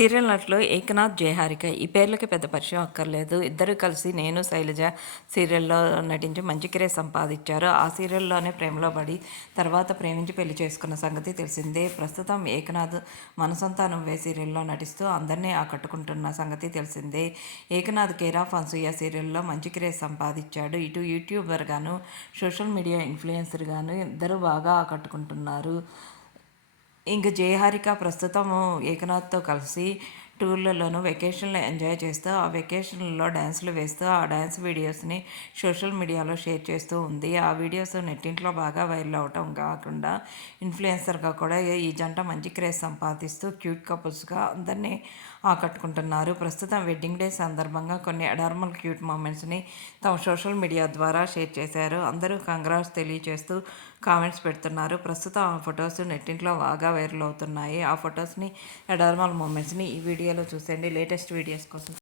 Serial నటులు ఏకనాథ్, జయహారిక ఈ పేర్లకి పెద్ద పరిచయం అక్కర్లేదు. ఇద్దరు కలిసి నేను శైలజ సీరియల్‌లో నటించి మంచి క్రేజ్ సంపాదించారు. ఆ సీరియల్‌లోనే ప్రేమలో పడి తర్వాత ప్రేమించి పెళ్లి చేసుకున్న సంగతి తెలిసిందే. ప్రస్తుతం ఏకనాథ్ మనసంతా నువ్వే సీరియల్‌లో నటిస్తూ అందరినీ ఆకట్టుకుంటున్న సంగతి తెలిసిందే. ఏకనాథ్ కేర్ ఆఫ్ అనసూయ సీరియల్‌లో మంచి క్రేజ్ సంపాదించాడు. ఇటు యూట్యూబర్‌గాను, సోషల్ మీడియా ఇన్‌ఫ్లుయెన్సర్‌గాను ఇద్దరు బాగా ఆకట్టుకుంటున్నారు. ఇంక జయహారిక ప్రస్తుతము ఏకనాథ్‌తో కలిసి టూర్‌లలోనూ, వెకేషన్‌లు ఎంజాయ్ చేస్తూ, ఆ వెకేషన్‌లలో డాన్సులు వేస్తూ, ఆ డాన్స్ వీడియోస్‌ని సోషల్ మీడియాలో షేర్ చేస్తూ ఉంది. ఆ వీడియోస్ నెట్టింట్లో బాగా వైరల్ అవ్వటం కాకుండా ఇన్‌ఫ్లుయెన్సర్‌గా కూడా ఈ జంట మంచి క్రేజ్ సంపాదిస్తూ క్యూట్ కపుల్స్‌గా అందరినీ ఆకట్టుకుంటున్నారు. ప్రస్తుతం వెడ్డింగ్ డే సందర్భంగా కొన్ని అడార్మల్ క్యూట్ మూమెంట్స్‌ని తమ సోషల్ మీడియా ద్వారా షేర్ చేశారు. అందరూ కంగ్రాట్స్ తెలియజేస్తూ కామెంట్స్ పెడుతున్నారు. ప్రస్తుతం ఆ ఫొటోస్ నెట్టింట్లో బాగా వైరల్ అవుతున్నాయి. ఆ ఫొటోస్‌ని, అడార్మల్ మూమెంట్స్‌ని ఈ వీడియోలో చూసేయండి. లేటెస్ట్ వీడియోస్ కోసం